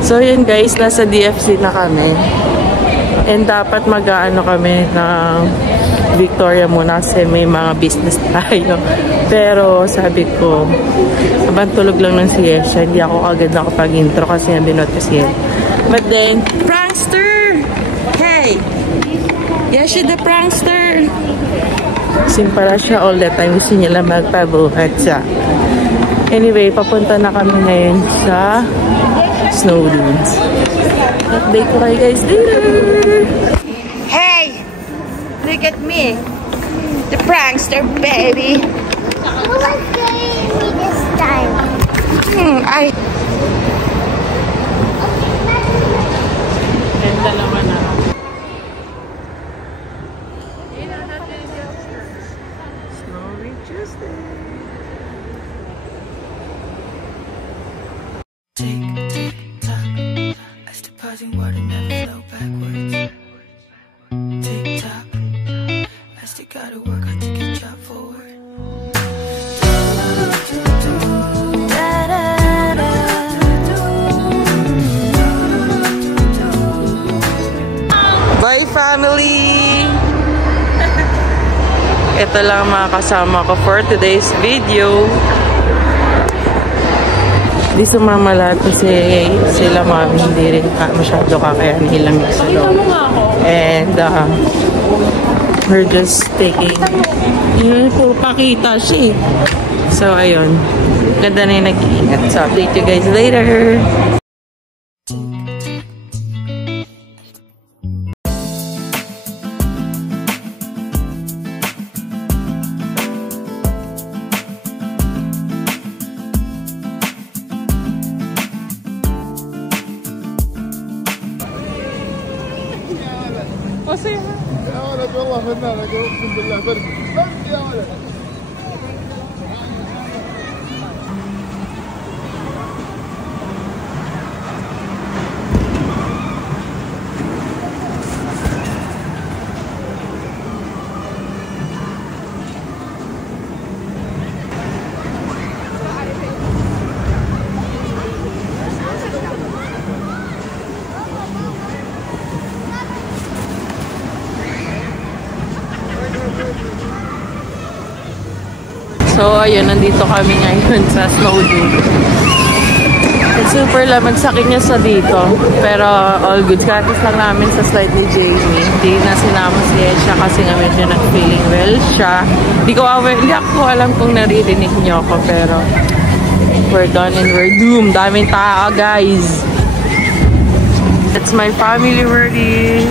So yun guys, nasa DFC na kami. And dapat mag-aano kami ng Victoria muna kasi may mga business tayo. Pero sabi ko, habang tulog lang ng si Yesha, hindi ako agad nakapag-intro kasi yung binot kasi yan. But then, prankster! Hey! Yesha the prankster! Kasi para siya all the time, gusto niya lang magpabuhat siya. Anyway, papunta na kami ngayon sa Snow Dunes. Update ko kayo guys later! Hey! Look at me! The prankster baby! Who was carrying me this time? Ay! And dalawa na. Snowy Tuesday. Tick, tock, as the passing water never flow backwards. Tick tock, I still gotta work hard to get you forward. Bye family! Ito lang mga kasama ko for today's video. Di sumama lahat kasi sila mami hindi rin masyado kakayanin hilamig sa loob. And we're just taking yun po pakita siya. So ayun, ganda na yung nag-iingat. So update you guys later. يا ولد والله فنان اقسم بالله برد يا ولد. So, ayun, nandito kami ngayon sa Snow Dunes. Super lamang sa akin niya sa dito. Pero, all good. Katis lang namin sa slide ni Jamie. Hindi na sinama si Yesha kasi nga medyo nag-feeling well siya. Hindi ako alam kung naririnig niyo ako. Pero, we're done and we're doomed. Daming tao, guys. That's my family ready.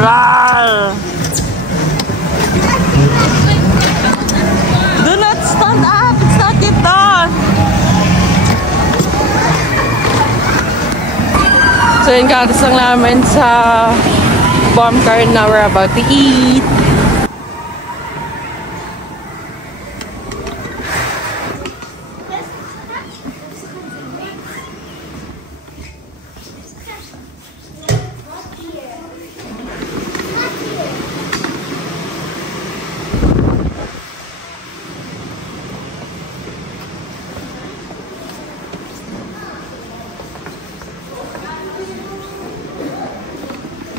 Rawr! Do not stand up! It's not yet done! So yun, kakatas lang namin sa bomb car na we're about to eat.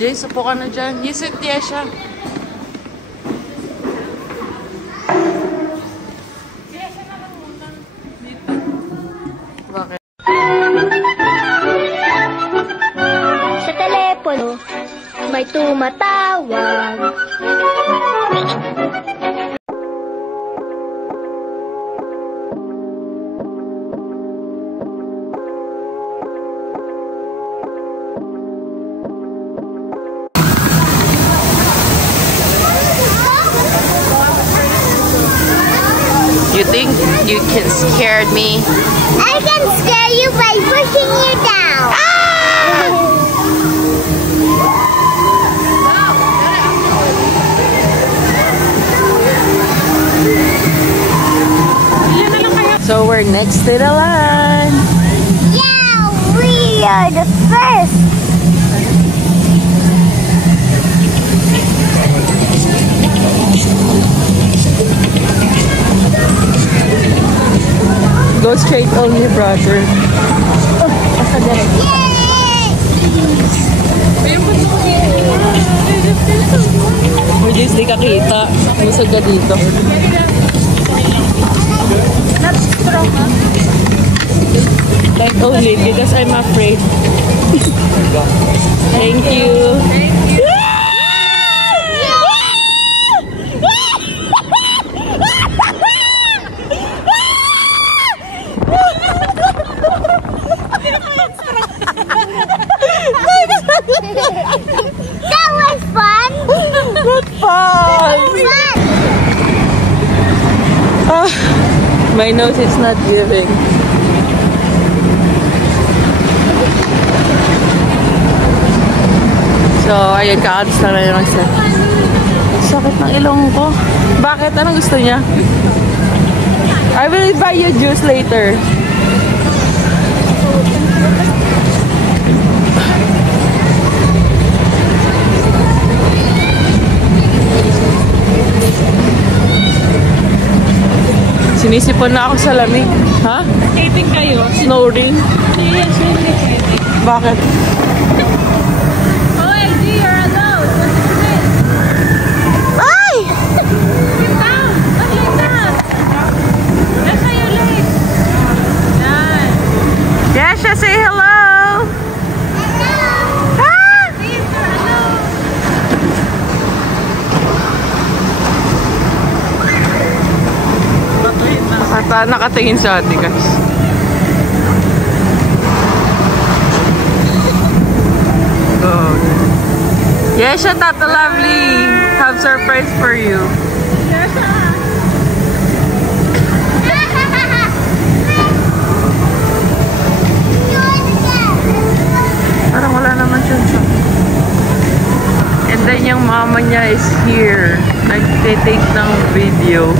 Jay, supo ka na dyan. Yisit, Yesha. Bakit? Sa telepono, may tumatawag. You think you can scare me? I can scare you by pushing you down. So we're next to the line. Yeah, we are the first. Go straight only, brother. Uy, Jess, di ka kita. Musag ka dito. Like only because I'm afraid. Thank you. That was fun. Not fun. My nose is not giving. So, ayun, kaalis na rin yung set. Sakit ng ilong ko. Bakit? Anong gusto niya? I will buy you juice later. Sinisipon na ako sa lamig. Ha? Skating kayo? Snow ring? Yes, really skating. Bakit? OMG, you're allowed. Ay! Sit down. Not like that. That's how you like. Yan. Yesha, say hello! Ah! Please, hello. Nakatingin sa ate, guys. Oh. Yesha, Tata Lovely! Have surprise for you. Parang wala naman siya. And then yung mama niya is here. Nag-take ng video.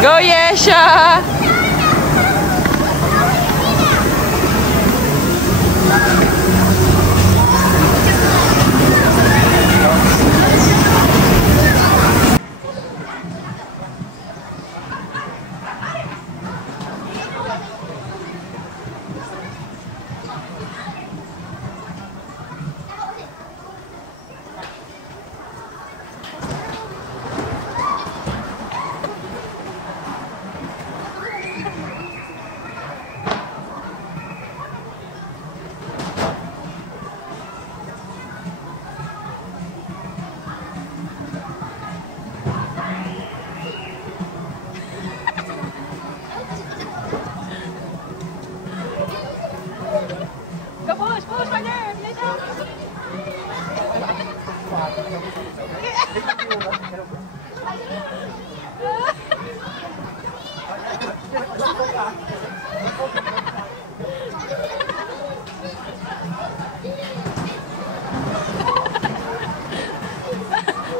Go, Yesha!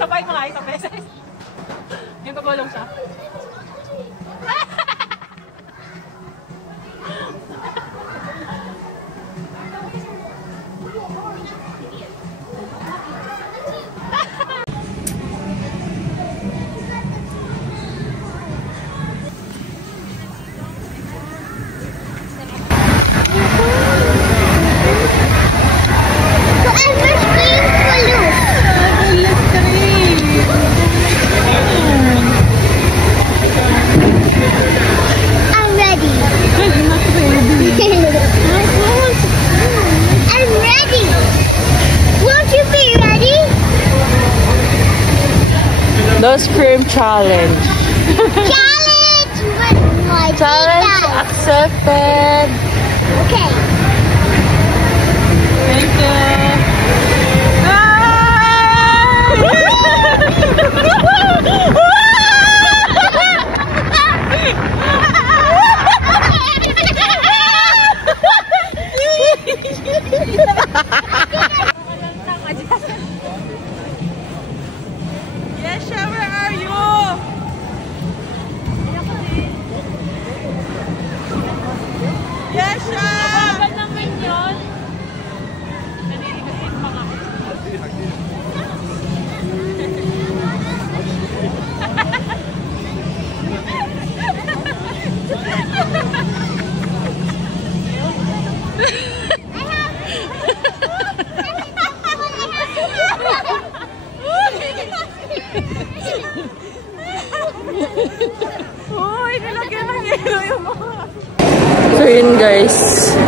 Kapay mga isang beses. Yung kagulong siya. Those cream challenge. Challenge! Challenge accepted. Okay. Thank Yesha, where are you? Yesha! Babad naman yun. Naniligasin pa nga. Uy, nilagyan ng yelo yung mga. So yun guys,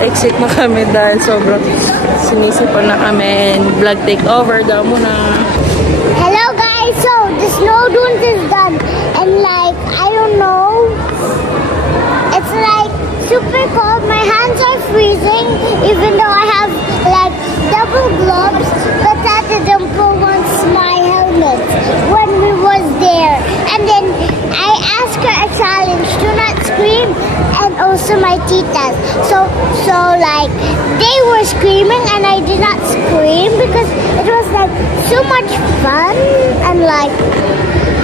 exit na kami dahil sobrang sinisipan na kami. Vlog takeover daw muna. Hello guys, so the snow dunes is done and like, I don't know, it's like super cold. My hands are freezing even though I have like double gloves, but that didn't pull once my helmet when we was there. And then I asked her a challenge, do not scream, and also my titas. So like they were screaming and I did not scream because it was like so much fun and like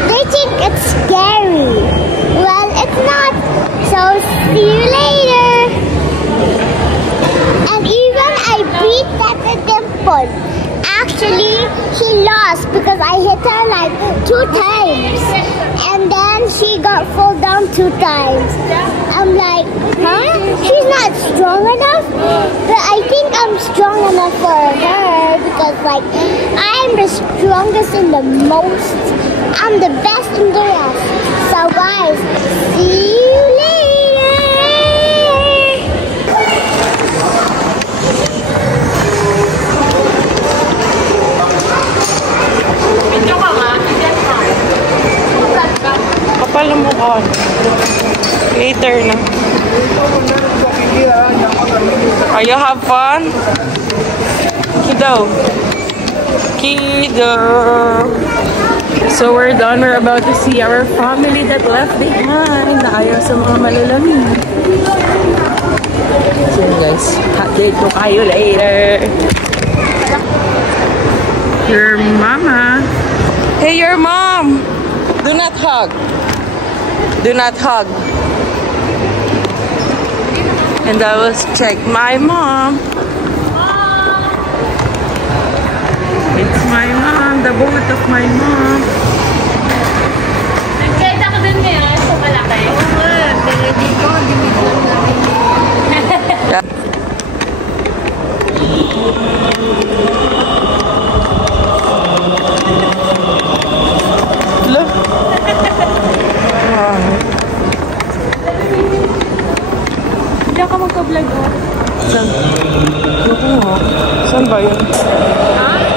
they think it's scary. Well, it's not. So see you later. And even I beat that dimple. Actually, she lost because I hit her like 2 times. And then she got fall down 2 times. I'm like, huh? She's not strong enough? But I think I'm strong enough for her because like, I'm the strongest and the most. I'm the best in the rest. So guys, see you later. Kapal na mukha. Later na. Are you have fun? Kiddo. Kiddo. So we're done. We're about to see our family that left behind. Ayaw sa mga malalamig. So guys, update ko kayo later. Your mama. Hey, your mom. Do not hug. Do not hug. And I will check my mom. It's my mom, the boat of my mom. Nagkita ko din ngayon sa malaki. Yeah. Look. Hindi ako magka-vlog ko. Saan? Saan ba yun?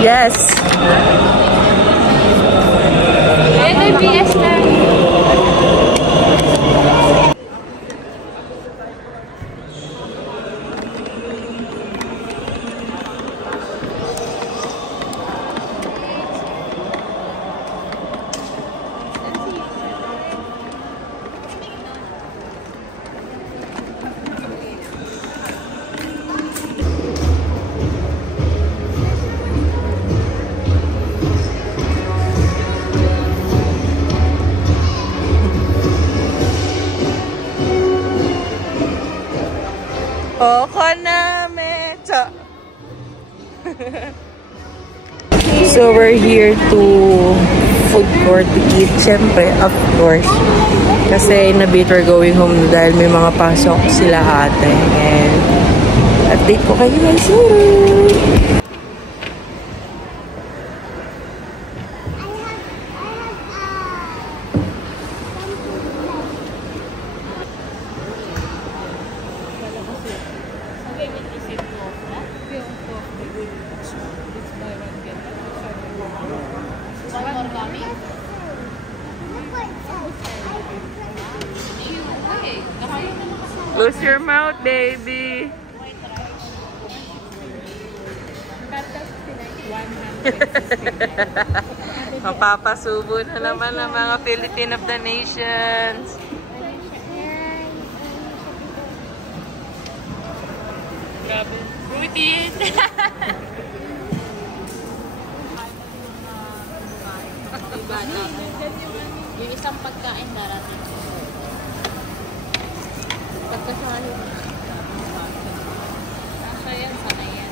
Yes. Ito yung BS na. So we're here to food court to eat. Siyempre, of course. Kasi nabit we're going home dahil may mga pasok sila ate. And update ko kayo guys. Close your mouth, baby. Mapapasubo na naman ang mga Philippine of the Nations. Grabe. Rutin. Yung isang pagkain darating. Pagkasali. Nasa yan, sana yan.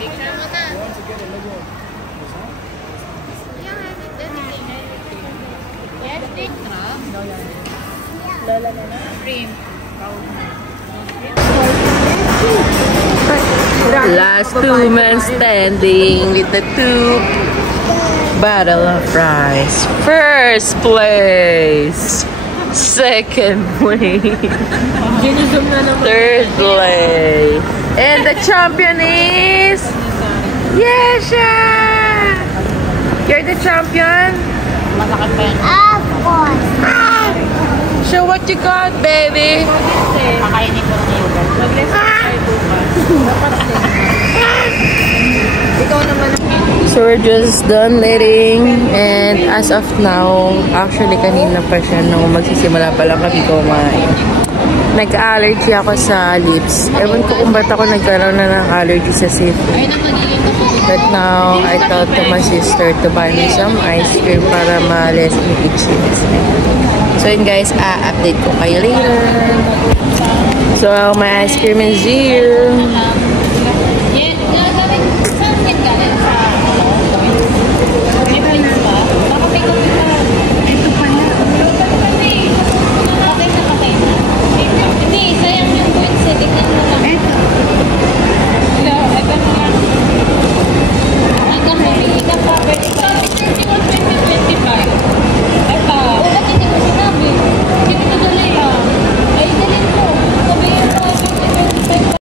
Picture mo na. Yes, Lola na. Cream. Last two men standing with the two bottle of rice. First place. Second place. Third place. And the champion is Yesha! You're the champion? Masakit pa yan. Of course. Show what you got, baby. Kakainin ko ng yogurt. Mag-recipe bukas. Ikaw naman. So we're just done knitting, and as of now, actually kanina pa siya nung magsisimula pa lang kami kumain. Nag-allergy ako sa lips. Ewan ko kung ba't ako nagkaroon na ng allergy sa seafood. But now, I told to my sister to buy me some ice cream para ma-less yung itchiness. So yun guys, update ko kayo later. So my ice cream is here.